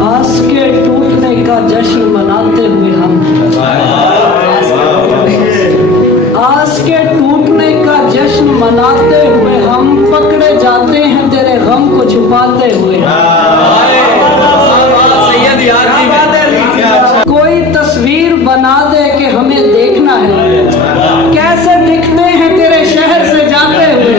आस के टूटने का जश्न मनाते हुए हम, आस के टूटने का जश्न मनाते हुए हम पकड़े जाते हैं तेरे गम को छुपाते हुए। कोई तस्वीर बना दे कि हमें देखना है कैसे दिखते हैं तेरे शहर से जाते हुए।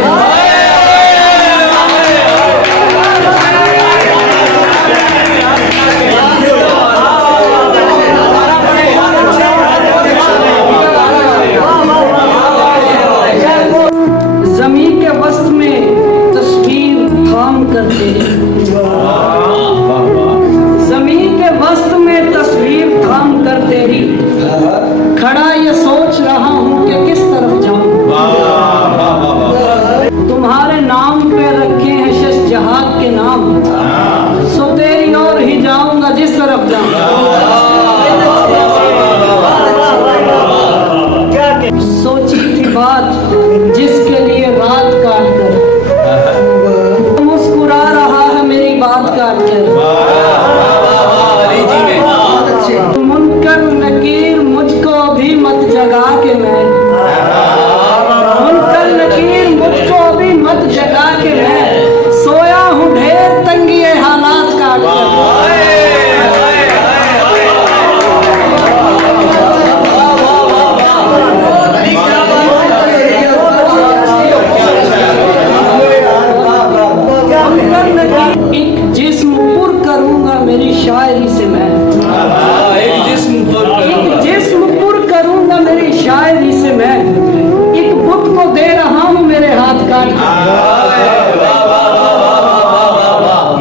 जमीन के वस्त में तस्वीर थाम कर तेरी, जमीन के वस्त में तस्वीर थाम कर तेरी, खड़ा ये सोच रहा हूँ कि किस तरफ जाऊँ। तुम्हारे नाम पे रखे हैं शश जहाद के नाम, सो तेरी ओर ही जाऊंगा जिस तरफ जाऊँ। सोची थी बात जिसके लिए रात काट कर, मुस्कुरा रहा है मेरी बात काट कर। मुनकर नकीर मुझको भी मत जगा के मैं, मुनकर नकीर मुझको भी मत जगा के मैं, सोया हूँ ढेर तंगी हालात काट कर। एक जिस्म पुर करूंगा मेरी शायरी से मैं, एक जिस्म पुर करूंगा मेरी शायरी से मैं, एक बुत को दे रहा हूँ मेरे हाथ काट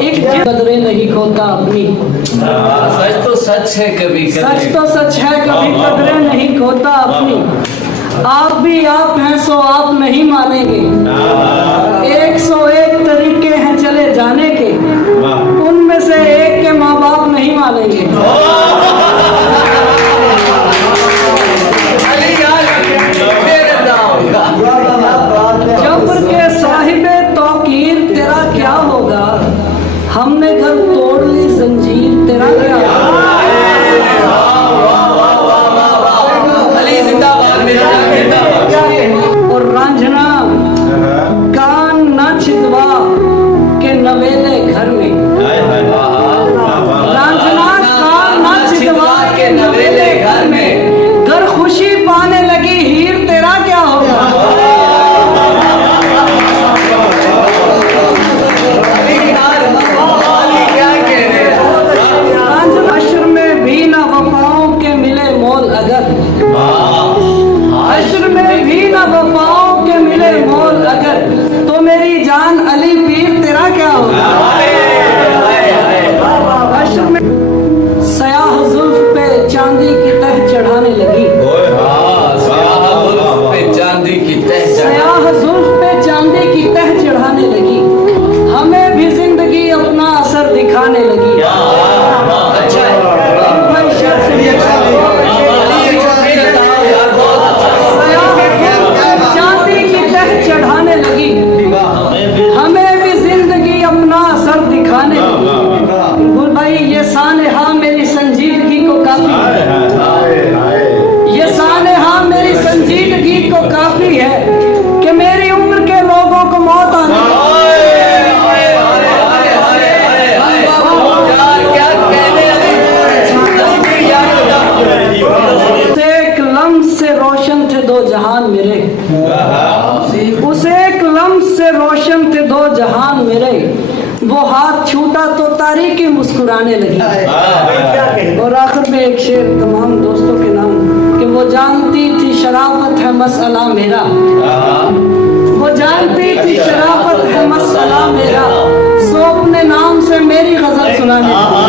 एक कदरे नहीं खोता अपनी, सच तो सच है कभी, सच तो सच है कभी कदरे नहीं खोता अपनी। आप भी आप हैं सो आप नहीं मानेंगे, 101 तरीके हैं चले जाने के, उनमें से एक के माँ बाप नहीं मानेंगे। जबर के साहिबे तौकीर तेरा क्या होगा, हमने घर तोड़ ली जंजीर तेरा क्या होगा। और रांझना कान न छिदवा के नवेले घर में, रांझना कान न छिदवा के नवेले घर में, घर खुशी पाने लगी हीर तेरा क्या होगा। अशर में भी ना वफाओं के मिले मोल अगर, अशर में भी ना वफाओं के मिले मोल अगर, तो मेरी जान अली पीर तेरा क्या होगा। अशर में सयाह जुल्फ पे चांदी की तह चढ़ाने लगी, सयाह जुल्फ पे चांदी की तह चढ़ाने लगी, हमें भी जिंदगी अपना असर दिखाने लगी। चांदी की तह चढ़ाने लगी, हमें भी जिंदगी अपना असर दिखाने लगी। गुल भाई ये सानेहा मेरी संजीदगी को काफी है, ये सानेहा मेरी संजीदगी को काफी है कि मेरी उम्र के लोगों को मौत आने। एक लम्स से रोशन थे दो जहान मेरे, उस एक लम्स से रोशन थे दो जहान मेरे, वो हाथ छूटा तो तारीकी मुस्कुराने लगी। और आखिर में एक शेर तमाम दोस्तों के नाम कि वो जानती थी शराफत है मसला मेरा, वो जानती थी शराफत है मसला मेरा, सो अपने नाम से मेरी गजल सुनाने लगी।